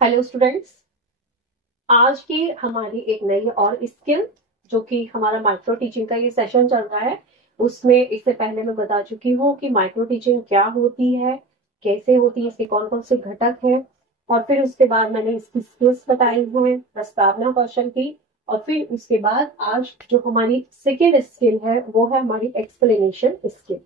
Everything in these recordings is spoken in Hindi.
Hello students. आज की हमारी एक नई और स्किल जो कि हमारा माइक्रो टीचिंग का ये सेशन चल रहा है, उसमें इससे पहले मैं बता चुकी हूँ कि माइक्रो टीचिंग क्या होती है, कैसे होती है, इसके कौन कौन से घटक हैं। और फिर उसके बाद मैंने इसकी स्किल्स बताई हुई हैं, प्रस्तावना कौशल की। और फिर उसके बाद आज जो हमारी सेकेंड स्किल है वो है हमारी एक्सप्लेनेशन स्किल।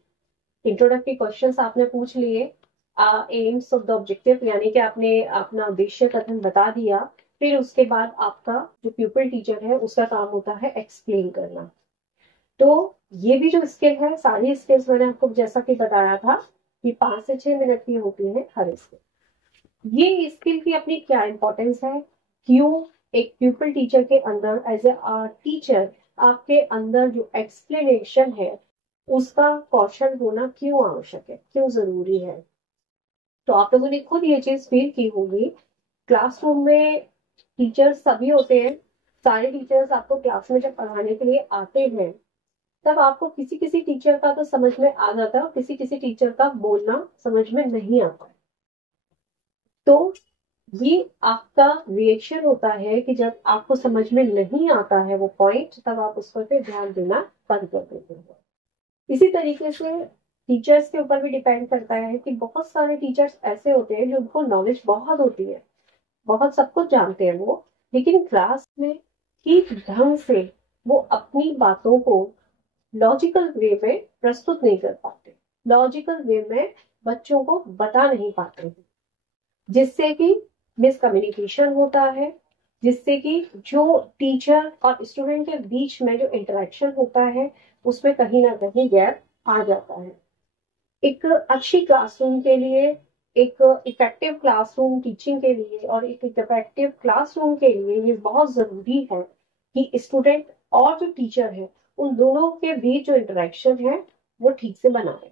इंट्रोडक्टरी क्वेश्चंस आपने पूछ लिए, एम्स ऑफ द ऑब्जेक्टिव यानी कि आपने अपना उद्देश्य कथन बता दिया। फिर उसके बाद आपका जो प्यूपिल टीचर है उसका काम होता है एक्सप्लेन करना। तो ये भी जो स्किल है, सारी स्किल्स मैंने आपको जैसा कि बताया था कि 5 से 6 मिनट की होती है हर स्किल। ये स्किल की अपनी क्या इंपॉर्टेंस है, क्यों एक प्यूपिल टीचर के अंदर एज ए टीचर आपके अंदर जो एक्सप्लेनेशन है उसका कौशल होना क्यों आवश्यक है, क्यों जरूरी है। तो आप लोगों ने खुद ये चीज फील की होगी। क्लासरूम में टीचर्स सभी होते हैं, सारे टीचर्स आपको क्लास में जब पढ़ाने के लिए आते हैं तब आपको किसी किसी टीचर का तो समझ में आ जाता है और किसी किसी टीचर का बोलना समझ में नहीं आता है। तो ये आपका रिएक्शन होता है कि जब आपको समझ में नहीं आता है वो पॉइंट, तब आप उस पर ध्यान देना बंद कर देते हैं। इसी तरीके से टीचर्स के ऊपर भी डिपेंड करता है कि बहुत सारे टीचर्स ऐसे होते हैं जो उनको नॉलेज बहुत होती है, बहुत सब कुछ जानते हैं वो, लेकिन क्लास में ठीक ढंग से वो अपनी बातों को लॉजिकल वे में प्रस्तुत नहीं कर पाते, लॉजिकल वे में बच्चों को बता नहीं पाते, जिससे कि मिसकम्युनिकेशन होता है, जिससे कि जो टीचर और स्टूडेंट के बीच में जो इंटरेक्शन होता है उसमें कहीं ना कहीं गैप आ जाता है। एक अच्छी क्लासरूम के लिए, एक इफेक्टिव क्लासरूम टीचिंग के लिए और एक इफेक्टिव क्लासरूम के लिए ये बहुत जरूरी है कि स्टूडेंट और जो टीचर है उन दोनों के बीच जो इंटरेक्शन है वो ठीक से बना रहे।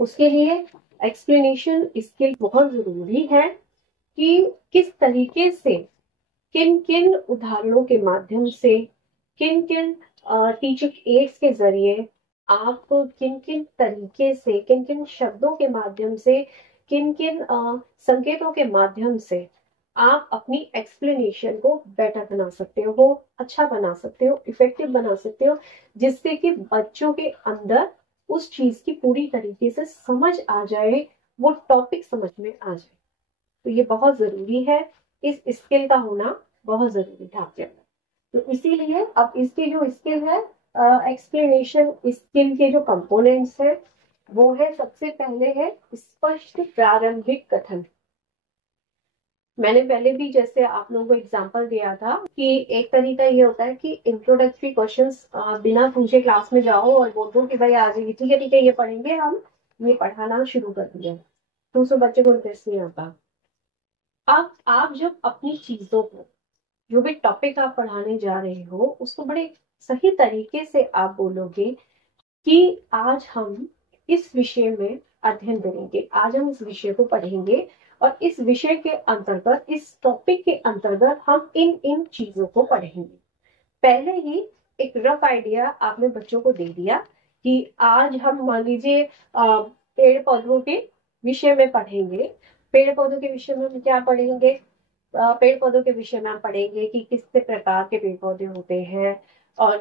उसके लिए एक्सप्लेनेशन स्किल बहुत जरूरी है कि किस तरीके से, किन किन उदाहरणों के माध्यम से, किन किन टीचिंग एड्स के जरिए आप किन किन तरीके से, किन किन शब्दों के माध्यम से, किन किन संकेतों के माध्यम से आप अपनी एक्सप्लेनेशन को बेटर बना सकते हो, अच्छा बना सकते हो, इफेक्टिव बना सकते हो, जिससे कि बच्चों के अंदर उस चीज की पूरी तरीके से समझ आ जाए, वो टॉपिक समझ में आ जाए। तो ये बहुत जरूरी है, इस स्किल का होना बहुत जरूरी है आपके अंदर। तो इसीलिए अब इसकी जो स्किल है, एक्सप्लेनेशन स्किल के जो कंपोनेंट्स हैं वो है, सबसे पहले है स्पष्ट प्रारंभिक कथन। मैंने पहले भी जैसे आप लोगों को एग्जांपल दिया था कि एक तरीका ये होता है कि इंट्रोडक्टरी क्वेश्चंस बिना पूछे क्लास में जाओ और बोल दो कि भाई आ जाइए, ठीक है ये पढ़ेंगे हम, ये पढ़ाना शुरू कर दिया, तो उसमें बच्चे को इंटरेस्ट नहीं आता। अब आप जब अपनी चीजों को, जो भी टॉपिक आप पढ़ाने जा रहे हो उसको बड़े सही तरीके से आप बोलोगे कि आज हम इस विषय में अध्ययन करेंगे, आज हम इस विषय को पढ़ेंगे और इस विषय के अंतर्गत, इस टॉपिक के अंतर्गत हम इन इन चीजों को पढ़ेंगे। पहले ही एक रफ आइडिया आपने बच्चों को दे दिया कि आज हम मान लीजिए पेड़ पौधों के विषय में पढ़ेंगे। पेड़ पौधों के विषय में हम क्या पढ़ेंगे? पेड़ पौधों के विषय में हम पढ़ेंगे कि किस प्रकार के पेड़ पौधे होते हैं और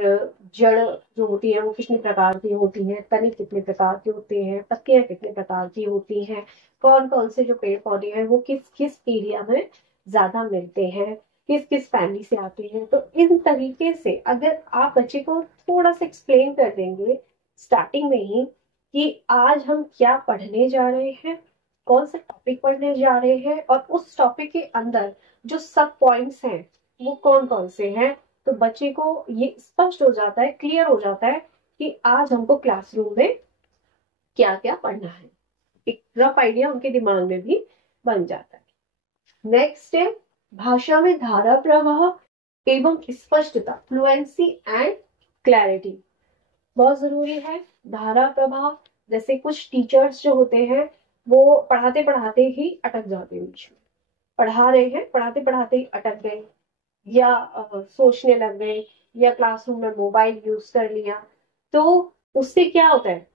जड़ जो होती है वो कितने प्रकार की होती है, तने कितने प्रकार के होते हैं, पत्तियां कितने प्रकार की होती हैं, कौन कौन से जो पेड़ पौधे हैं वो किस किस एरिया में ज्यादा मिलते हैं, किस किस फैमिली से आते हैं। तो इन तरीके से अगर आप बच्चे को थोड़ा सा एक्सप्लेन कर देंगे स्टार्टिंग में ही कि आज हम क्या पढ़ने जा रहे हैं, कौन सा टॉपिक पढ़ने जा रहे हैं और उस टॉपिक के अंदर जो सब पॉइंट्स हैं वो कौन कौन से हैं, तो बच्चे को ये स्पष्ट हो जाता है, क्लियर हो जाता है कि आज हमको क्लासरूम में क्या क्या पढ़ना है। एक रफ आइडिया उनके दिमाग में भी बन जाता है। नेक्स्ट है भाषा में धारा प्रवाह एवं स्पष्टता, फ्लुएंसी एंड क्लैरिटी बहुत जरूरी है। धारा प्रवाह, जैसे कुछ टीचर्स जो होते हैं वो पढ़ाते पढ़ाते ही अटक जाते हैं, बीच में पढ़ा रहे हैं, पढ़ाते पढ़ाते ही अटक गए या सोचने लग गए या क्लासरूम में मोबाइल यूज कर लिया। तो उससे क्या होता है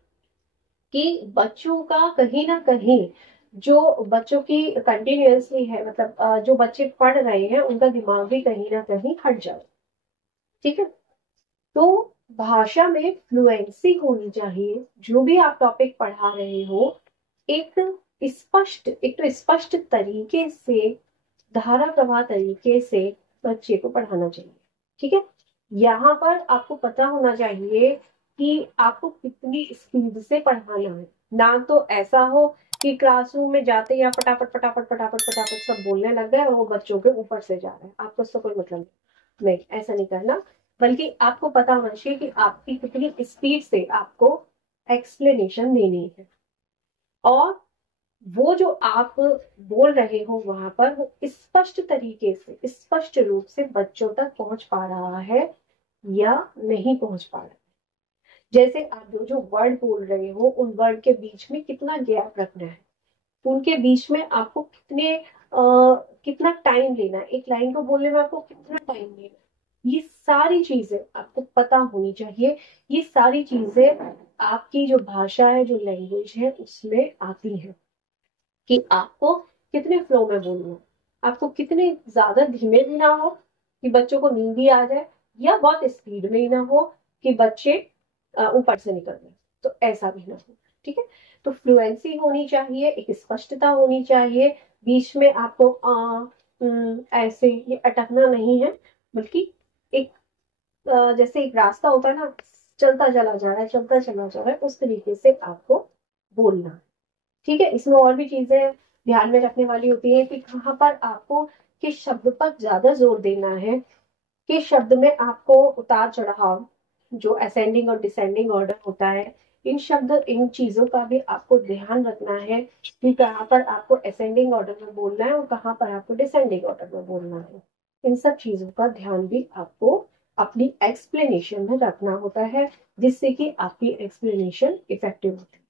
कि बच्चों का कहीं ना कहीं जो बच्चों की कंटिन्यूअसली है, मतलब जो बच्चे पढ़ रहे हैं उनका दिमाग भी कहीं ना कहीं हट जाए। ठीक है। तो भाषा में फ्लुएंसी होनी चाहिए। जो भी आप टॉपिक पढ़ा रहे हो, एक स्पष्ट तरीके से, धारा प्रवाह तरीके से बच्चे को पढ़ाना चाहिए। ठीक है। यहाँ पर आपको पता होना चाहिए कि आपको कितनी स्पीड से पढ़ाना है। ना तो ऐसा हो कि क्लासरूम में जाते या फटाफट फटाफट फटाफट फटाफट सब बोलने लग गए और वो बच्चों के ऊपर से जा रहे हैं, आपको उससे कोई मतलब नहीं, ऐसा नहीं करना। बल्कि आपको पता होना चाहिए कि आपकी कितनी स्पीड से आपको एक्सप्लेनेशन देनी है, और वो जो आप बोल रहे हो वहां पर वो स्पष्ट तरीके से, स्पष्ट रूप से बच्चों तक पहुंच पा रहा है या नहीं पहुंच पा रहा है। जैसे आप जो जो वर्ड बोल रहे हो उन वर्ड के बीच में कितना गैप रखना है, उनके बीच में आपको कितना टाइम लेना है, एक लाइन को बोलने में आपको कितना टाइम लेना है, ये सारी चीजें आपको पता होनी चाहिए। ये सारी चीजें आपकी जो भाषा है, जो लैंग्वेज है, उसमें आती है कि आपको कितने फ्लो में बोलना है, आपको कितने ज्यादा धीमे भी ना हो कि बच्चों को नींद ही आ जाए, या बहुत स्पीड में ही ना हो कि बच्चे ऊपर से निकल जाए, तो ऐसा भी ना हो। ठीक है। तो फ्लुएंसी होनी चाहिए, एक स्पष्टता होनी चाहिए, बीच में आपको ऐसे ये अटकना नहीं है, बल्कि एक जैसे एक रास्ता होता है ना, चलता चला जा रहा है, चलता चला जा रहा है, उस तरीके से आपको बोलना है। ठीक है। इसमें और भी चीजें ध्यान में रखने वाली होती है कि कहाँ पर आपको किस शब्द पर ज्यादा जोर देना है, किस शब्द में आपको उतार चढ़ाव, जो असेंडिंग और डिसेंडिंग ऑर्डर होता है, इन चीजों का भी आपको ध्यान रखना है कि कहाँ पर आपको असेंडिंग ऑर्डर में बोलना है और कहाँ पर आपको डिसेंडिंग ऑर्डर में बोलना है। इन सब चीजों का ध्यान भी आपको अपनी एक्सप्लेनेशन में रखना होता है, जिससे कि आपकी एक्सप्लेनेशन इफेक्टिव होती है।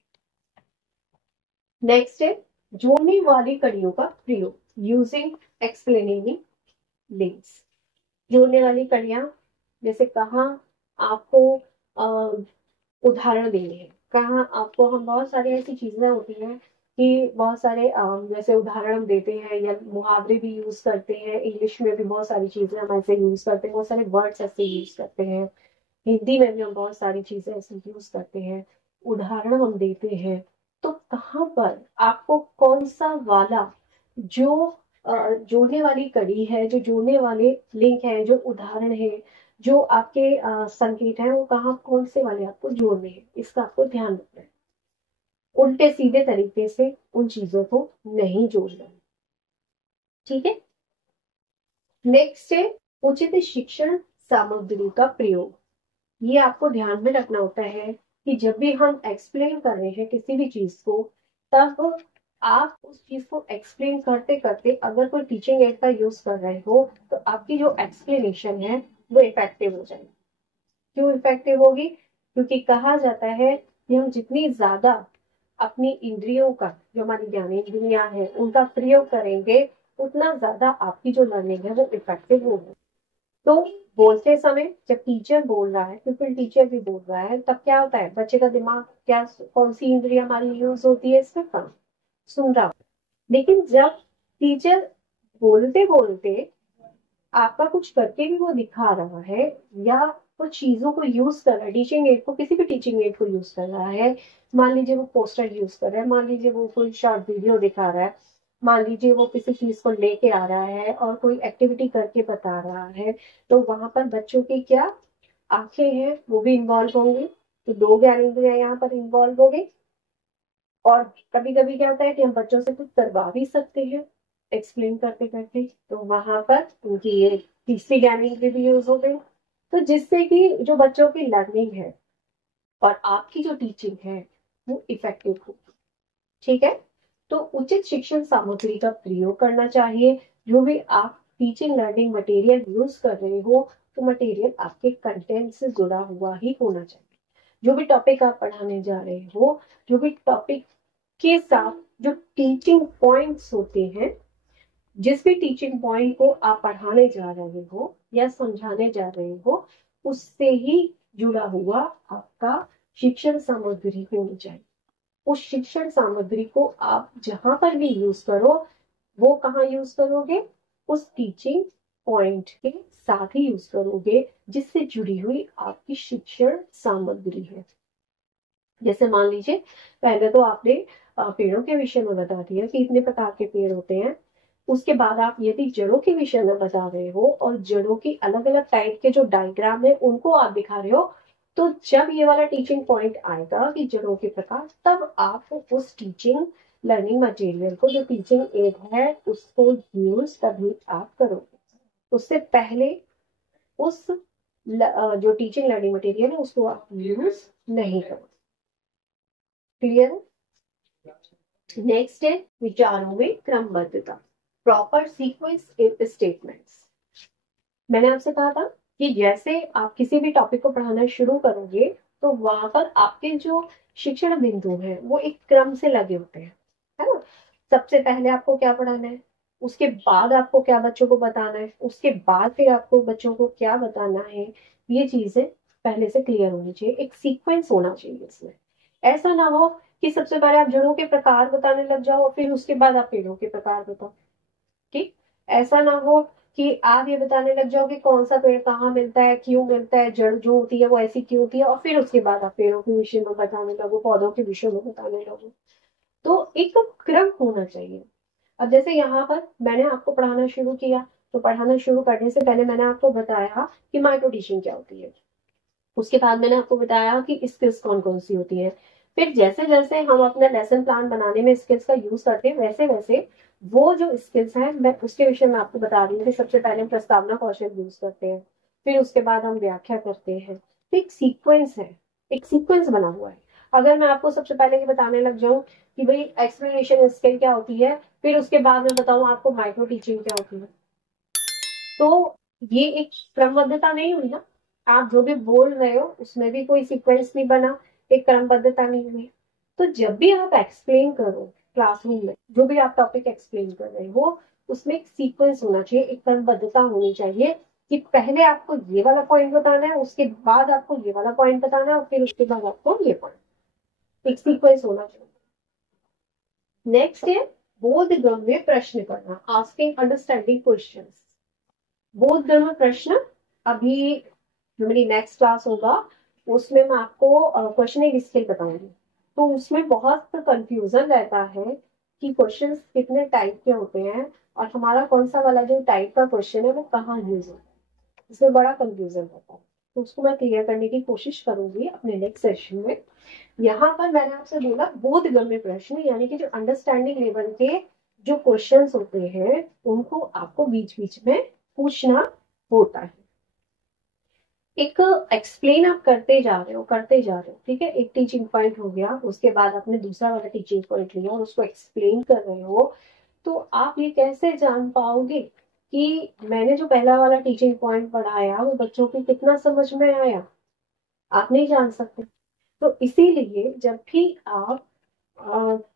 नेक्स्ट है जोड़ने वाली कड़ियों का प्रयोग, यूजिंग एक्सप्लेनिंग लिंक्स। जोड़ने वाली कड़ियां, जैसे कहाँ आपको उदाहरण देने हैं, कहाँ आपको, हम बहुत सारी ऐसी चीजें होती हैं कि बहुत सारे जैसे उदाहरण हम देते हैं या मुहावरे भी यूज करते हैं, इंग्लिश में भी बहुत सारी चीजें हम ऐसे यूज करते हैं, बहुत सारे वर्ड्स ऐसे यूज करते हैं, हिंदी में भी हम बहुत सारी चीजें ऐसे यूज करते हैं, उदाहरण हम देते हैं। तो कहाँ पर आपको कौन सा वाला जो जोड़ने वाली कड़ी है, जो जोड़ने वाले लिंक है, जो उदाहरण है, जो आपके संकेत हैं, वो कहाँ कौन से वाले आपको जोड़ने हैं, इसका आपको ध्यान रखना है। उल्टे सीधे तरीके से उन चीजों को नहीं जोड़ना है। ठीक है। नेक्स्ट है उचित शिक्षण सामग्री का प्रयोग। ये आपको ध्यान में रखना होता है कि जब भी हम एक्सप्लेन कर रहे हैं किसी भी चीज को, तब आप उस चीज को एक्सप्लेन करते करते अगर कोई टीचिंग एड का यूज कर रहे हो तो आपकी जो एक्सप्लेनेशन है वो इफेक्टिव हो जाएगी। क्यों इफेक्टिव होगी? क्योंकि कहा जाता है कि हम जितनी ज्यादा अपनी इंद्रियों का, जो हमारी ज्ञानेंद्रियां हैं, उनका प्रयोग करेंगे, उतना ज्यादा आपकी जो लर्निंग है वो इफेक्टिव होगी। तो बोलते समय जब टीचर बोल रहा है, क्योंकि टीचर भी बोल रहा है, तब क्या होता है, बच्चे का दिमाग क्या, कौन सी इंद्रिय हमारी यूज होती है इसमें? कम, सुन रहा। लेकिन जब टीचर बोलते बोलते आपका कुछ करके भी वो दिखा रहा है, या कुछ चीजों को यूज कर रहा है, टीचिंग एड को, किसी भी टीचिंग एड को यूज कर रहा है, मान लीजिए वो पोस्टर यूज कर रहा है, मान लीजिए वो कोई शॉर्ट वीडियो दिखा रहा है, मान लीजिए वो किसी चीज को लेके आ रहा है और कोई एक्टिविटी करके बता रहा है, तो वहां पर बच्चों की क्या आंखें हैं वो भी इन्वॉल्व होंगी, तो दो ज्ञानेंद्रियां यहाँ पर इन्वॉल्व हो गई। और कभी कभी क्या होता है कि हम बच्चों से कुछ करवा भी सकते हैं एक्सप्लेन करते करते, तो वहां पर उनकी ये तीसरी ज्ञानेंद्रिय भी यूज हो गई, तो जिससे कि जो बच्चों की लर्निंग है और आपकी जो टीचिंग है वो इफेक्टिव होगी। ठीक है। तो उचित शिक्षण सामग्री का प्रयोग करना चाहिए। जो भी आप टीचिंग लर्निंग मटेरियल यूज कर रहे हो, तो मटेरियल आपके कंटेंट से जुड़ा हुआ ही होना चाहिए। जो भी टॉपिक आप पढ़ाने जा रहे हो, जो भी टॉपिक के साथ जो टीचिंग पॉइंट्स होते हैं, जिस भी टीचिंग पॉइंट को आप पढ़ाने जा रहे हो या समझाने जा रहे हो, उससे ही जुड़ा हुआ आपका शिक्षण सामग्री होनी चाहिए। उस शिक्षण सामग्री को आप जहां पर भी यूज करो, वो कहाँ यूज करोगे? उस टीचिंग पॉइंट के साथ ही यूज करोगे जिससे जुड़ी हुई आपकी शिक्षण सामग्री है। जैसे मान लीजिए पहले तो आपने पेड़ों के विषय में बता दिया कि इतने प्रकार के पेड़ होते हैं। उसके बाद आप यदि जड़ों के विषय में बता रहे हो और जड़ों की अलग अलग टाइप के जो डायग्राम है उनको आप दिखा रहे हो, तो जब ये वाला टीचिंग पॉइंट आएगा कि जड़ों के प्रकार, तब आप उस टीचिंग लर्निंग मटेरियल को, जो टीचिंग एड है, उसको यूज तभी आप करोगे। उससे पहले उस जो टीचिंग लर्निंग मटेरियल है उसको आप यूज नहीं करोगे। क्लियर है? नेक्स्ट है विचारों में क्रमबद्धता, प्रॉपर सीक्वेंस इन स्टेटमेंट्स। मैंने आपसे कहा था कि जैसे आप किसी भी टॉपिक को पढ़ाना शुरू करोगे तो वहां पर आपके जो शिक्षण बिंदु हैं वो एक क्रम से लगे होते हैं, है ना? सबसे पहले आपको क्या पढ़ाना है, उसके बाद आपको क्या बच्चों को बताना है, उसके बाद फिर आपको बच्चों को क्या बताना है। ये चीजें पहले से क्लियर होनी चाहिए, एक सीक्वेंस होना चाहिए इसमें। ऐसा ना हो कि सबसे पहले आप जड़ों के प्रकार बताने लग जाओ फिर उसके बाद आप पेड़ों के प्रकार बताओ। ठीक, ऐसा ना हो कि आप ये बताने लग जाओ कि कौन सा पेड़ कहाँ मिलता है, क्यों मिलता है, जड़ जो होती है वो ऐसी क्यों होती है, और फिर उसके बाद आप पेड़ों के विषय में बताने लगो, पौधों के विषय में बताने लगो। तो एक क्रम होना चाहिए। अब जैसे यहाँ पर मैंने आपको पढ़ाना शुरू किया, तो पढ़ाना शुरू करने से पहले मैंने आपको बताया कि माइक्रो टीचिंग क्या होती है। उसके बाद मैंने आपको बताया कि स्किल्स कौन कौन सी होती है। फिर जैसे जैसे हम अपना लेसन प्लान बनाने में स्किल्स का यूज करते हैं, वैसे वैसे वो जो स्किल्स हैं मैं उसके विषय में आपको बता रही हूँ कि सबसे पहले हम प्रस्तावना कौशल यूज करते हैं, फिर उसके बाद हम व्याख्या करते हैं। तो एक सीक्वेंस है, एक सीक्वेंस बना हुआ है। अगर मैं आपको सबसे पहले ये बताने लग जाऊं कि भाई एक्सप्लेनेशन स्किल क्या होती है, फिर उसके बाद मैं बताऊं आपको माइक्रो टीचिंग क्या होती है, तो ये एक क्रमबद्धता नहीं हुई ना। आप जो भी बोल रहे हो उसमें भी कोई सीक्वेंस नहीं बना, एक क्रमबद्धता नहीं हुई। तो जब भी आप एक्सप्लेन करो क्लासरूम में, जो भी आप टॉपिक एक्सप्लेन कर रहे हो, उसमें एक सीक्वेंस होना चाहिए, एक क्रमबद्धता होनी चाहिए कि पहले आपको ये वाला पॉइंट बताना है, उसके बाद आपको ये वाला पॉइंट बताना है, और फिर उसके बाद आपको ये पॉइंट, एक सीक्वेंस होना चाहिए। नेक्स्ट है बोधगम्य प्रश्न करना, आस्किंग अंडरस्टैंडिंग क्वेश्चंस। बोधगम्य प्रश्न, अभी जो मेरी नेक्स्ट क्लास होगा उसमें मैं आपको क्वेश्चनिंग स्किल बताऊंगी। तो उसमें बहुत कंफ्यूजन रहता है कि क्वेश्चंस कितने टाइप के होते हैं और हमारा कौन सा वाला जो टाइप का क्वेश्चन है वो कहाँ यूज होता है, इसमें बड़ा कंफ्यूजन रहता है। तो उसको मैं क्लियर करने की कोशिश करूंगी अपने नेक्स्ट सेशन में। यहाँ पर मैंने आपसे बोला बोधगम्य प्रश्न, यानी कि जो अंडरस्टैंडिंग लेवल के जो क्वेश्चंस होते हैं उनको आपको बीच बीच में पूछना होता है। एक एक्सप्लेन आप करते जा रहे हो, करते जा रहे हो, ठीक है, एक टीचिंग पॉइंट हो गया, उसके बाद आपने दूसरा वाला टीचिंग पॉइंट लिया और उसको एक्सप्लेन कर रहे हो। तो आप ये कैसे जान पाओगे कि मैंने जो पहला वाला टीचिंग पॉइंट पढ़ाया वो बच्चों को कितना समझ में आया? आप नहीं जान सकते। तो इसीलिए जब भी आप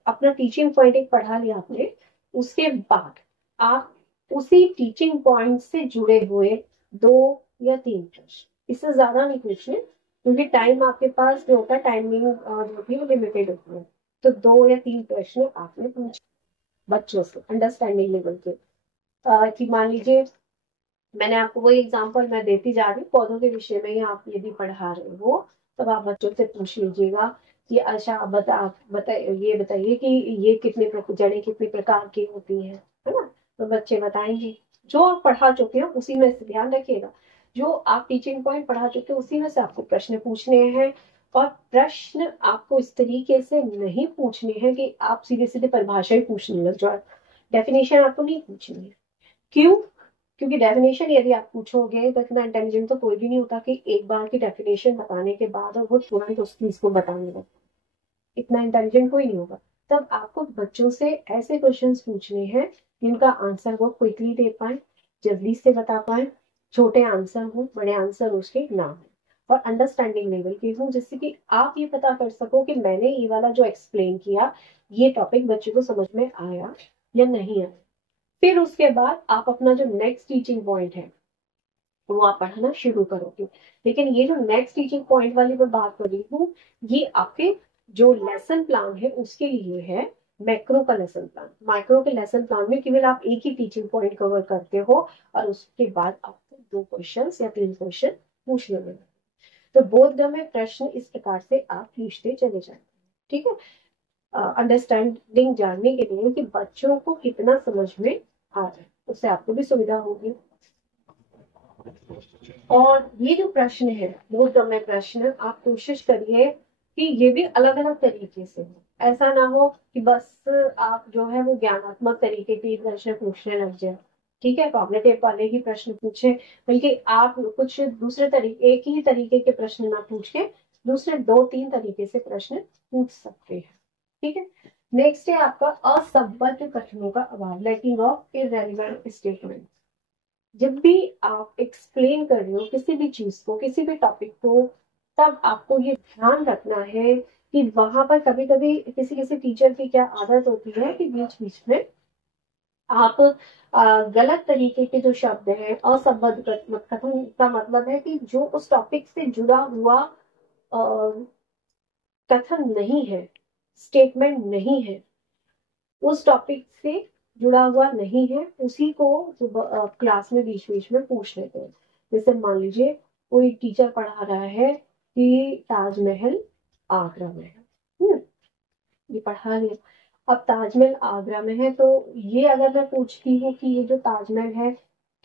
अपना टीचिंग पॉइंट एक पढ़ा लिया आपने, उसके बाद आप उसी टीचिंग पॉइंट से जुड़े हुए 2 या 3 प्रश्न, इससे ज्यादा नहीं पूछने, क्योंकि टाइम आपके पास जो होता है, टाइमिंग जो होती है वो लिमिटेड होती है। तो 2 या 3 प्रश्न आपने पूछे बच्चों से अंडरस्टैंडिंग लेवल के। कि मान लीजिए मैंने आपको वही एग्जांपल मैं देती जा रही हूँ, पौधों के विषय में ही आप यदि पढ़ा रहे हो, तब आप बच्चों से पूछ लीजिएगा कि अच्छा ये बताइए कि ये जड़ें कितने प्रकार की होती हैं, है ना? तो बच्चे बताएंगे, जो आप पढ़ा चुके हो उसी में से, ध्यान रखिएगा, जो आप टीचिंग पॉइंट पढ़ा चुके हो उसी में से आपको प्रश्न पूछने हैं। और प्रश्न आपको इस तरीके से नहीं पूछने हैं कि आप सीधे सीधे परिभाषा ही पूछने लग जाओ, डेफिनेशन आपको नहीं पूछनी है। क्यों? क्योंकि डेफिनेशन यदि आप पूछोगे तो इतना इंटेलिजेंट तो कोई भी नहीं होता कि एक बार की डेफिनेशन बताने के बाद और वो तुरंत उस चीज को बताने लगे, इतना इंटेलिजेंट कोई नहीं होगा। तब आपको बच्चों से ऐसे क्वेश्चंस पूछने हैं जिनका आंसर वो क्विकली दे पाए, जल्दी से बता पाए, छोटे आंसर हो, बड़े आंसर उसके ना हो, और अंडरस्टैंडिंग लेवल के हो, जिससे कि आप ये पता कर सको कि मैंने ये वाला जो एक्सप्लेन किया ये टॉपिक बच्चे को समझ में आया या नहीं आया। फिर उसके बाद आप अपना जो नेक्स्ट टीचिंग पॉइंट है वो आप पढ़ाना शुरू करोगे। लेकिन ये जो नेक्स्ट टीचिंग पॉइंट वाली मैं बात कर रही हूँ, ये आपके जो लेसन प्लान है उसके लिए है मैक्रो का लेसन प्लान। माइक्रो के लेसन प्लान में केवल आप एक ही टीचिंग पॉइंट कवर करते हो और उसके बाद आपको 2 क्वेश्चन या 3 क्वेश्चन पूछने होंगे। तो बोध में प्रश्न इस प्रकार से आप पूछते चले जाएंगे। ठीक है, अंडरस्टैंडिंग जानने के लिए कि बच्चों को कितना समझ में आ रहा है, उससे आपको भी सुविधा होगी। और ये जो प्रश्न है बोध में प्रश्न, आप कोशिश करिए कि ये भी अलग अलग तरीके से हो। ऐसा ना हो कि बस आप जो है वो ज्ञानात्मक तरीके के प्रश्न पूछने लग जाए। ठीक है, कॉग्निटिव वाले ही प्रश्न पूछे, बल्कि आप कुछ दूसरे तरीके, एक ही तरीके के प्रश्न ना पूछ के दूसरे 2-3 तरीके से प्रश्न पूछ सकते हैं। ठीक है, नेक्स्ट है आपका असंबद्ध कथनों का अभाव, लैकिंग ऑफ इररेलेवेंट स्टेटमेंट। जब भी आप एक्सप्लेन कर रहे हो किसी भी चीज को, किसी भी टॉपिक को, तब आपको ये ध्यान रखना है कि वहां पर कभी कभी किसी किसी टीचर की क्या आदत होती है कि बीच बीच में आप गलत तरीके के जो शब्द हैं, असंबद्ध कथन का मतलब है कि जो उस टॉपिक से जुड़ा हुआ कथन नहीं है, स्टेटमेंट नहीं है, उस टॉपिक से जुड़ा हुआ नहीं है, उसी को क्लास में बीच बीच में पूछ लेते हैं। जैसे मान लीजिए कोई टीचर पढ़ा रहा है कि ताजमहल आगरा में है, ये पढ़ा लिया। अब ताजमहल आगरा में है, तो ये अगर मैं पूछती हूँ कि ये जो ताजमहल है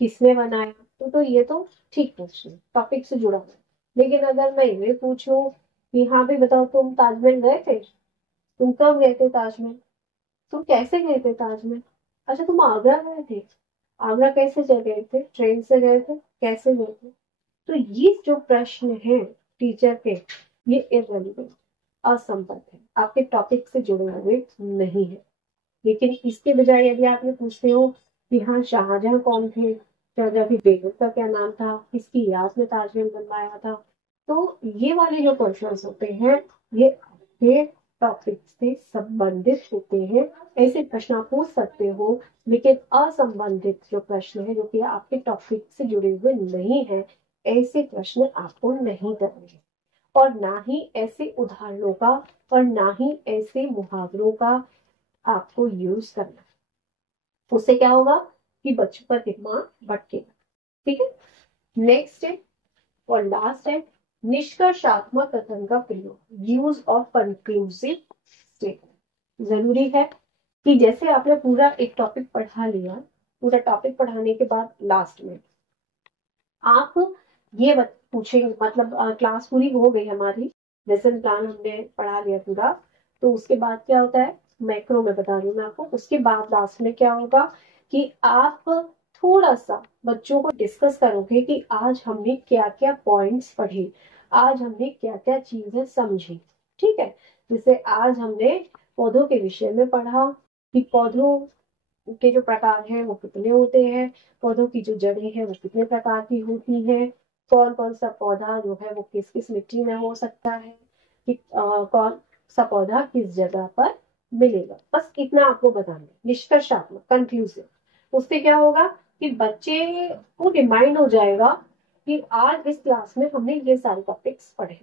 किसने बनाया, तो ये तो ठीक क्वेश्चन टॉपिक से जुड़ा है। लेकिन अगर मैं ये पूछूं कि हाँ भाई बताओ, तुम ताजमहल गए थे, तुम कब गए थे ताजमहल, तुम कैसे गए थे ताजमहल, अच्छा तुम आगरा गए थे, आगरा कैसे चले गए थे, ट्रेन से गए थे, कैसे गए थे। तो ये जो प्रश्न है टीचर के, ये इररेलेवेंट, असंबद्ध है, आपके टॉपिक से जुड़े हुए नहीं है। लेकिन इसके बजाय यदि आप ये पूछते हो कि हाँ शाहजहां कौन थे, शाहजहां की बेगम का क्या नाम था, किसकी याद में ताजमहल बनवाया था, तो ये वाले जो क्वेश्चन होते हैं ये आपके टॉपिक से संबंधित होते हैं। ऐसे प्रश्न आप पूछ सकते हो, लेकिन असंबंधित जो प्रश्न है जो कि आपके टॉपिक से जुड़े हुए नहीं है, ऐसे प्रश्न आपको नहीं करने हैं। और ना ही ऐसे उदाहरणों का और ना ही ऐसे मुहावरों का आपको यूज करना है। उससे क्या होगा कि बच्चों का दिमाग भटकेगा। ठीक है, नेक्स्ट है और लास्ट है निष्कर्षात्मक कथन का प्रयोग, यूज ऑफ कंक्लूसिव स्टेटमेंट। जरूरी है कि जैसे आपने पूरा एक टॉपिक पढ़ा लिया, पूरा टॉपिक पढ़ाने के बाद लास्ट में आप ये पूछेंगे, मतलब क्लास पूरी हो गई हमारी, लेसन प्लान हमने पढ़ा लिया पूरा, तो उसके बाद क्या होता है, मैक्रो में बता रही हूँ मैं आपको, उसके बाद लास्ट में क्या होगा कि आप थोड़ा सा बच्चों को डिस्कस करोगे कि आज हमने क्या क्या पॉइंट्स पढ़े, आज हमने क्या क्या चीजें समझी। ठीक है, जैसे आज हमने पौधों के विषय में पढ़ा कि पौधों के जो प्रकार हैं वो कितने होते हैं, पौधों की जो जड़ें हैं वो कितने प्रकार की होती हैं, कौन कौन सा पौधा जो है वो किस किस मिट्टी में हो सकता है, कि कौन सा पौधा किस जगह पर मिलेगा। बस इतना आपको बताना है, निष्कर्षात्मक कंक्लूसिव। उससे क्या होगा कि बच्चे को रिमाइंड हो जाएगा कि आज इस क्लास में हमने ये सारे टॉपिक्स पढ़े,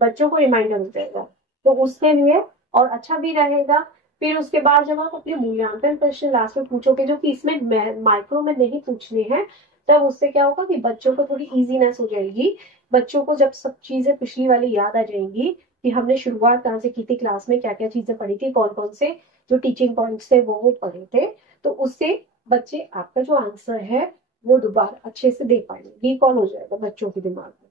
बच्चों को रिमाइंडर हो जाएगा, तो उसके लिए और अच्छा भी रहेगा। फिर उसके बाद जब आप अपने मूल्यांकन प्रश्न लास्ट में पूछोगे जो कि इसमें माइक्रो में नहीं पूछने हैं, तब उससे क्या होगा कि बच्चों को थोड़ी इजीनेस हो जाएगी। बच्चों को जब सब चीजें पिछली वाली याद आ जाएंगी कि हमने शुरुआत कहाँ से की थी, क्लास में क्या क्या चीजें पढ़ी थी, कौन कौन से जो टीचिंग पॉइंट्स थे वो पढ़े थे, तो उससे बच्चे आपका जो आंसर है वो दोबारा अच्छे से दे पाएंगे, रिकॉल हो जाएगा बच्चों के दिमाग में।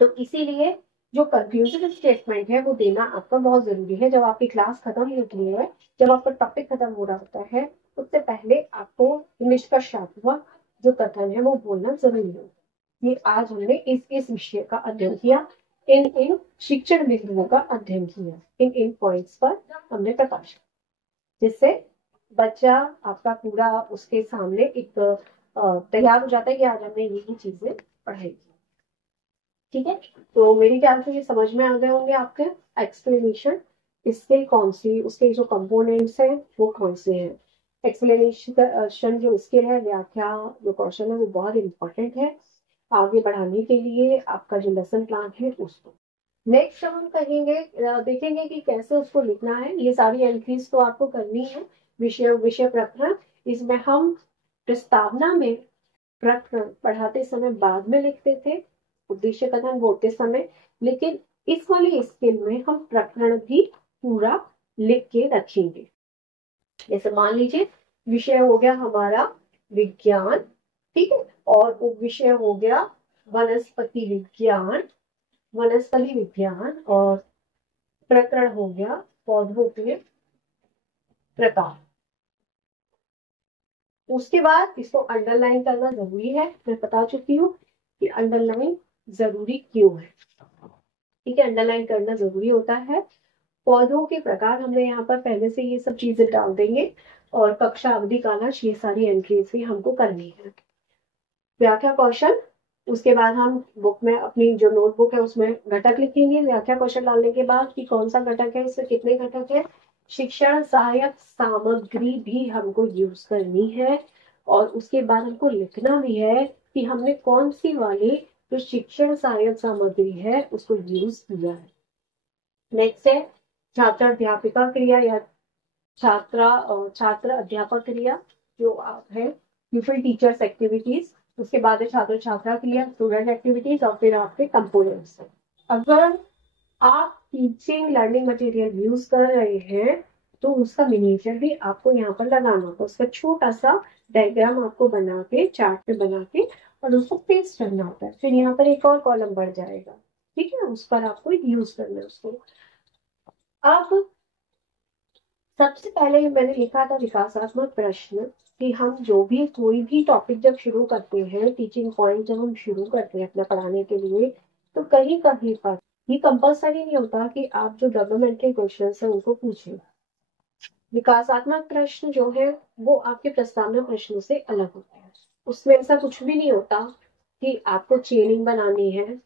तो इसीलिए जो कंक्लूसिव स्टेटमेंट है वो देना आपका बहुत जरूरी है। जब आपकी क्लास खत्म होती है, जब आपका टॉपिक खत्म हो रहा होता है, उससे पहले आपको निष्कर्षात्मक जो कथन है वो बोलना जरूरी है। ये आज हमने इस विषय का अध्ययन किया, इन इन शिक्षण बिंदुओं का अध्ययन किया, इन इन पॉइंट्स पर हमने प्रकाश, जिससे बच्चा आपका पूरा उसके सामने एक तैयार हो जाता है कि आज हमने यही चीजें पढ़ाई। ठीक है, तो मेरे ख्याल से ये समझ में आ गए होंगे आपके एक्सप्लेनेशन, इसके कौन सी, उसके जो कंपोनेंट्स हैं वो कौन से हैं। एक्सप्लेनेशन जो स्किल है, व्याख्या जो कौशल है वो बहुत इंपॉर्टेंट है आगे बढ़ाने के लिए आपका जो लेसन प्लान है उसको। नेक्स्ट हम कहेंगे देखेंगे कि कैसे उसको लिखना है। ये सारी एंट्रीज तो आपको करनी है। विषय विषय प्रकरण, इसमें हम प्रस्तावना में प्रकरण पढ़ाते समय बाद में लिखते थे, उद्देश्य कथन बोलते समय, लेकिन इस वाली स्किल में हम प्रकरण भी पूरा लिख के रखेंगे। जैसे मान लीजिए विषय हो गया हमारा विज्ञान, ठीक है, और उपविषय हो गया वनस्पति विज्ञान, वनस्पति विज्ञान, और प्रकरण हो गया पौधों के प्रकार। उसके बाद इसको अंडरलाइन करना जरूरी है। मैं बता चुकी हूँ कि अंडरलाइन जरूरी क्यों है। ठीक है, अंडरलाइन करना जरूरी होता है। पौधों के प्रकार हमने यहाँ पर पहले से ये सब चीजें डाल देंगे, और कक्षा अवधि कालाश ये सारी एंट्रीज भी हमको करनी है। व्याख्या कौशल, उसके बाद हम बुक में अपनी जो नोटबुक है उसमें घटक लिखेंगे। व्याख्या कौशल डालने के बाद कि कौन सा घटक है, इसमें कितने घटक है। शिक्षण सहायक सामग्री भी हमको यूज करनी है, और उसके बाद हमको लिखना भी है कि हमने कौन सी वाली जो शिक्षण सहायक सामग्री है उसको यूज किया है। नेक्स्ट है छात्र अध्यापिका क्रिया या छात्रा और छात्र अध्यापक क्रिया, जो आप है प्यूपिल टीचर्स एक्टिविटीज। उसके बाद है छात्र छात्रा क्रिया, स्टूडेंट एक्टिविटीज, और फिर आपके कंपोनेंट्स। अगर आप टीचिंग लर्निंग मटेरियल यूज कर रहे हैं तो उसका मिनिएचर भी आपको यहाँ पर लगाना होगा। उसका छोटा सा डायग्राम आपको बना के चार्ट पे बना के और उसको पेस्ट करना होता है। फिर यहाँ पर एक और कॉलम बढ़ जाएगा, ठीक है, उस पर आपको यूज करना है उसको। अब सबसे पहले मैंने लिखा था विकासात्मक प्रश्न, कि हम जो भी कोई भी टॉपिक जब शुरू करते हैं, टीचिंग पॉइंट जब हम शुरू करते हैं अपना पढ़ाने के लिए, तो कहीं कहीं पर ये कंपलसरी नहीं होता कि आप जो डेवलपमेंटल क्वेश्चन है उनको पूछें। विकासात्मक प्रश्न जो है वो आपके प्रस्तावना प्रश्नों से अलग होते हैं। उसमें ऐसा कुछ भी नहीं होता कि आपको चेनिंग बनानी है,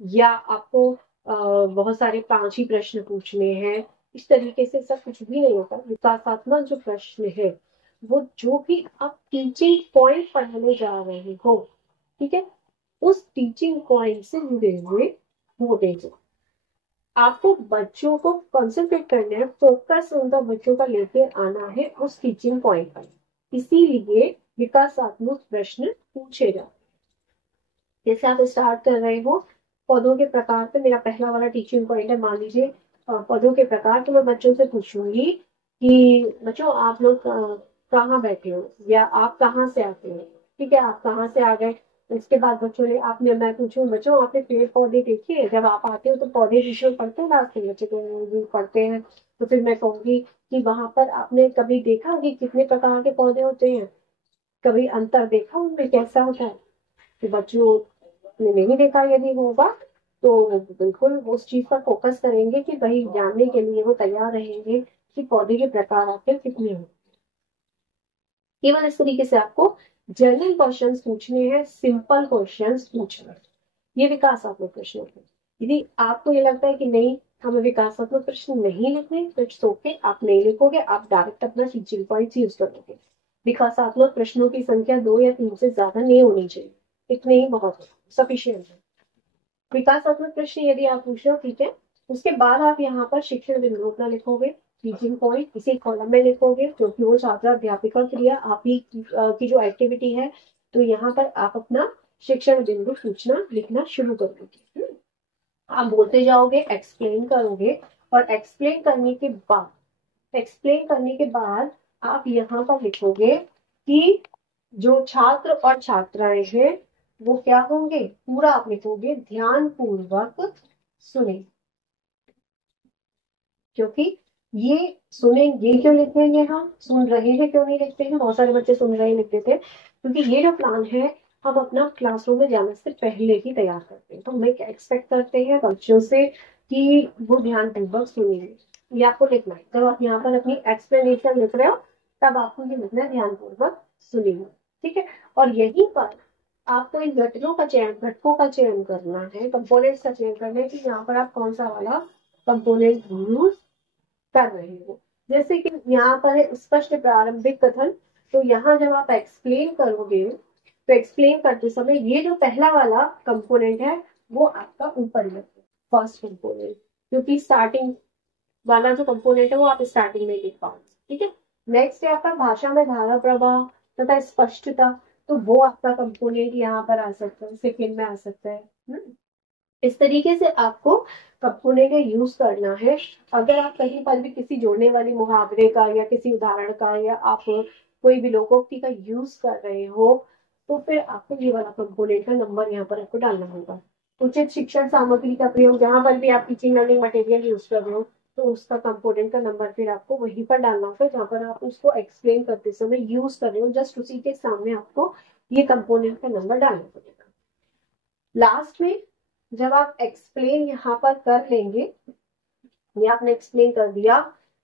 या आपको बहुत सारे 5 ही प्रश्न पूछने हैं। इस तरीके से सब कुछ भी नहीं होता। विकासात्मक जो प्रश्न है वो जो भी आप टीचिंग पॉइंट पढ़ाने जा रहे हो, ठीक है, उस टीचिंग पॉइंट से जुड़े हुए होते हैं। आपको बच्चों को कंसंट्रेट करना है, फोकस उनका बच्चों का लेके आना है उस टीचिंग पॉइंट पर। इसीलिए विकासात्मक प्रश्न पूछे जाते हैं। जैसे आप स्टार्ट कर रहे हो पौधों के प्रकार पे, मेरा पहला वाला टीचिंग पॉइंट है, मान लीजिए पौधों के प्रकार, तो मैं बच्चों से पूछूंगी कि बच्चों आप लोग कहाँ बैठे हो, या आप कहाँ से आते हो। ठीक है, आप कहाँ से आ गए। इसके बाद बच्चों ने आपने, मैं पूछूं बच्चों आपने पेड़ पौधे देखे, जब आप आते हो तो पौधे विषय पढ़ते हैं, रास्ते बच्चे तो पढ़ते हैं। तो फिर मैं कहूंगी कि वहां पर आपने कभी देखा कि कितने प्रकार के पौधे होते हैं, कभी अंतर देखा उनमें कैसा होता है। तो बच्चों ने नहीं देखा यदि होगा तो बिल्कुल उस चीज पर फोकस करेंगे कि भाई जानने के लिए वो तैयार रहेंगे कि पौधे के प्रकार आखिर कितने हैं। केवल इस तरीके से आपको जनरल क्वेश्चंस पूछने हैं, सिंपल क्वेश्चंस पूछना है। ये विकासात्मक प्रश्न है। यदि आपको ये लगता है कि नहीं हमें विकासात्मक प्रश्न नहीं लिखने, तो इट्स ओके, आप नहीं लिखोगे, आप डायरेक्ट अपना टीचिंग पॉइंट यूज करोगे। विकासात्मक प्रश्नों की संख्या 2 या 3 से ज्यादा नहीं होनी चाहिए, इतने ही बहुत सफिशियंट है। विकासात्मक प्रश्न यदि आप पूछ रहे हो, ठीक है, उसके बाद आप यहाँ पर शिक्षण बिंदु अपना लिखोगे, टीचिंग पॉइंट इसी कॉलम में लिखोगे, क्योंकि वो छात्र अध्यापिका क्रिया आप ही की जो एक्टिविटी है। तो यहाँ पर आप अपना शिक्षण बिंदु सूचना लिखना शुरू कर दोगे। आप बोलते जाओगे, एक्सप्लेन करोगे, और एक्सप्लेन करने के बाद आप यहाँ पर लिखोगे कि जो छात्र और छात्राएं हैं वो क्या होंगे, पूरा आप लिखोगे ध्यान पूर्वक सुने। क्योंकि ये सुनेंगे क्यों लिखेंगे, हम सुन रहे हैं क्यों नहीं लिखते हैं। बहुत सारे बच्चे सुन रहे लिखते थे, क्योंकि ये जो प्लान है हम अपना क्लासरूम में जाने से पहले ही तैयार करते हैं। तो हम क्या एक्सपेक्ट करते हैं बच्चों से कि वो ध्यान पूर्वक सुनेंगे। ये आपको लिखना है, जब आप यहाँ पर अपनी एक्सप्लेनेशन लिख रहे हो तब आपको ये लिखना है ध्यान पूर्वक सुनेंगे। ठीक है, और यहीं पर आपको इन घटकों का चयन करना है, कंपोनेंट्स का चयन करना है कि यहाँ पर आप कौन सा वाला कंपोनेंट यूज कर रहे हो। जैसे कि यहाँ पर है स्पष्ट प्रारंभिक कथन, तो यहाँ जब आप एक्सप्लेन करोगे तो एक्सप्लेन करते समय ये जो पहला वाला कंपोनेंट है वो आपका ऊपर है। फर्स्ट कंपोनेंट, क्योंकि स्टार्टिंग वाला जो कंपोनेंट है वो आप स्टार्टिंग में लिख पाओ। ठीक है। नेक्स्ट है आपका भाषा में धारा प्रवाह तथा स्पष्टता, तो वो आपका कंपोनेंट यहाँ पर आ सकता है, सेकेंड में आ सकता है। इस तरीके से आपको कंपोनेंट का यूज करना है। अगर आप कहीं पर भी किसी जोड़ने वाली मुहावरे का या किसी उदाहरण का या आप कोई भी लोकोक्ति का यूज कर रहे हो, तो फिर आपको ये वाला कंपोनेंट का नंबर यहाँ पर आपको डालना होगा। उचित शिक्षण सामग्री का प्रयोग, जहां पर भी आप टीचिंग लर्निंग मटेरियल यूज कर रहे हो तो उसका कंपोनेंट का नंबर फिर आपको वहीं पर डालना होगा जहां पर आप उसको एक्सप्लेन करते समय यूज कर रहे हो, जस्ट उसी के सामने आपको ये कंपोनेंट का नंबर डालना पड़ेगा। लास्ट में जब आप एक्सप्लेन यहाँ पर कर लेंगे, ये आपने एक्सप्लेन कर दिया,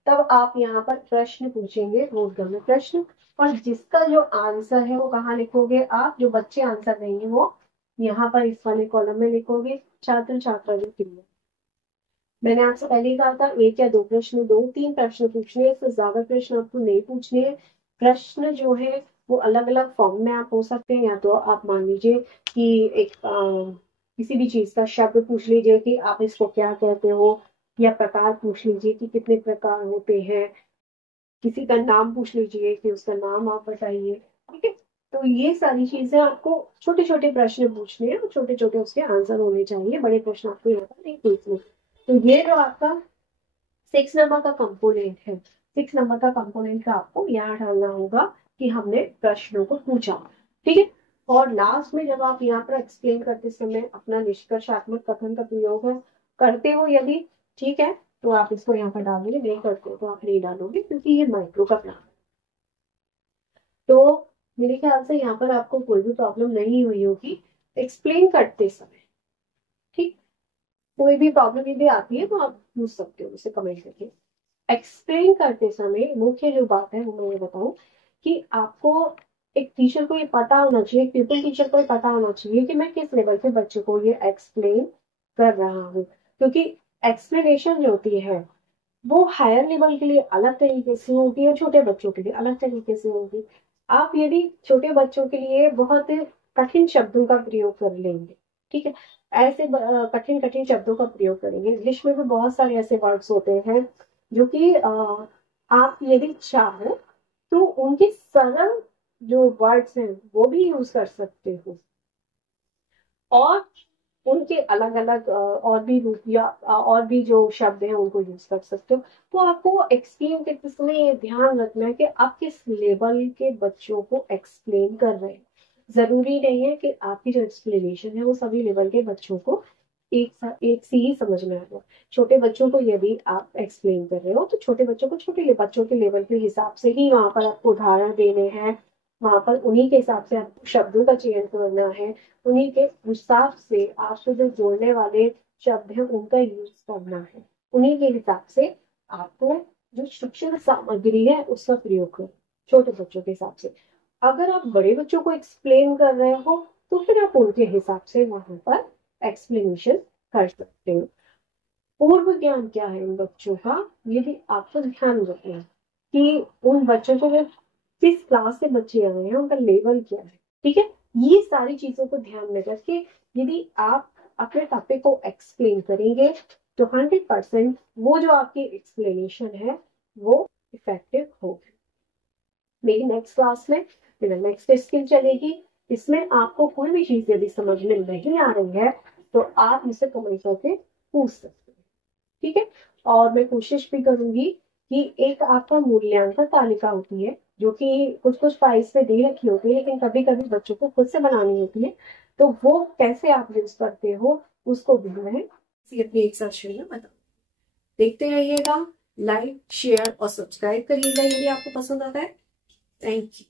तब आप यहाँ पर प्रश्न पूछेंगे बोधगम्य प्रश्न, और जिसका जो आंसर है वो कहाँ लिखोगे आप, जो बच्चे आंसर देंगे वो यहाँ पर इस वाले कॉलम में लिखोगे, छात्र छात्रा जो क्रिया। मैंने आपसे पहले ही कहा था 1 या 2 प्रश्न, 2-3 प्रश्न पूछने, इससे ज्यादा प्रश्न आपको नहीं पूछने। प्रश्न जो है वो अलग अलग फॉर्म में आप हो सकते हैं, या तो आप मान लीजिए कि एक किसी भी चीज का शब्द पूछ लीजिए कि आप इसको क्या कहते हो, या प्रकार पूछ लीजिए कि कितने प्रकार होते हैं, किसी का नाम पूछ लीजिए कि उसका नाम आप बताइए। ठीक है। तो ये सारी चीजें आपको छोटे छोटे प्रश्न पूछने हैं और छोटे छोटे उसके आंसर होने चाहिए, बड़े प्रश्न आपको यहाँ पर नहीं पूछने। तो ये जो आपका 6 नंबर का कंपोनेंट है, 6 नंबर का कंपोनेंट का आपको यहाँ डालना होगा कि हमने प्रश्नों को पूछा। ठीक है। और लास्ट में जब आप यहाँ पर एक्सप्लेन करते समय अपना निष्कर्षात्मक कथन का प्रयोग करते हो यदि, ठीक है, तो आप इसको यहाँ पर डालोगे, नहीं करते हो तो आप नहीं डालोगे क्योंकि ये माइक्रो का प्लान। तो मेरे ख्याल से यहाँ पर आपको कोई भी प्रॉब्लम नहीं हुई होगी एक्सप्लेन करते समय। ठीक। कोई भी प्रॉब्लम यदि आती है तो आप पूछ सकते हो मुझसे कमेंट करके। एक्सप्लेन करते समय मुख्य जो बात है वो मैं ये बताऊं कि आपको एक टीचर को ये पता होना चाहिए, एक पीपल टीचर को ये पता होना चाहिए कि मैं किस लेवल के बच्चे को ये एक्सप्लेन कर रहा हूँ, क्योंकि एक्सप्लेनेशन जो होती है वो हायर लेवल के लिए अलग तरीके से होगी और छोटे बच्चों के लिए अलग तरीके से होगी। आप यदि छोटे बच्चों के लिए बहुत कठिन शब्दों का प्रयोग कर लेंगे, ठीक है, ऐसे कठिन कठिन शब्दों का प्रयोग करेंगे, इंग्लिश में भी बहुत सारे ऐसे वर्ड्स होते हैं जो कि आप यदि चाहो तो उनके सरल जो वर्ड्स हैं वो भी यूज कर सकते हो, और उनके अलग अलग और भी रूप या और भी जो शब्द हैं उनको यूज कर सकते हो। तो आपको एक्सप्लेन करते समय ये ध्यान रखना है कि आप किस लेवल के बच्चों को एक्सप्लेन कर रहे हैं। जरूरी नहीं है कि आपकी जो एक्सप्लेनेशन है वो सभी लेवल के बच्चों को एक सी ही समझ में आ जाए। छोटे बच्चों को यदि आप एक्सप्लेन कर रहे हो तो छोटे बच्चों को छोटे बच्चों के लेवल के हिसाब से ही वहां पर आपको उदाहरण देने हैं, वहां पर उन्हीं के हिसाब से आपको शब्दों का चयन करना है, उन्हीं के हिसाब से आपको जो जोड़ने वाले शब्द हैं उनका यूज करना है, उन्हीं के हिसाब से आपको जो शिक्षण सामग्री है उसका प्रयोग करो छोटे बच्चों के हिसाब से। अगर आप बड़े बच्चों को एक्सप्लेन कर रहे हो तो फिर आप उनके हिसाब से वहां पर एक्सप्लेनेशन कर सकते हो। पूर्व ज्ञान क्या है इन बच्चों का, यदि आपको ध्यान रखना है कि उन बच्चों को किस क्लास से बच्चे आए हैं, उनका लेवल क्या है। ठीक है। ये सारी चीजों को ध्यान में रख के यदि आप अपने टॉपिक को एक्सप्लेन करेंगे तो 100% वो जो आपकी एक्सप्लेनेशन है वो इफेक्टिव होगी। मेरी नेक्स्ट क्लास में मेरा नेक्स्ट स्किल चलेगी, इसमें आपको कोई भी चीज यदि समझ में नहीं आ रही है तो आप मुझसे कमेंट करके पूछ सकते हैं। ठीक है। और मैं कोशिश भी करूंगी कि एक आपका मूल्यांकन तालिका होती है जो कि कुछ कुछ फाइल्स में दे रखी होती है, लेकिन कभी कभी बच्चों को खुद से बनानी होती है, तो वो कैसे आप यूज करते हो उसको भी मैं अपनी एक सेशन में बताऊँ। देखते रहिएगा, लाइक शेयर और सब्सक्राइब करिएगा यदि आपको पसंद आता है। Thank you.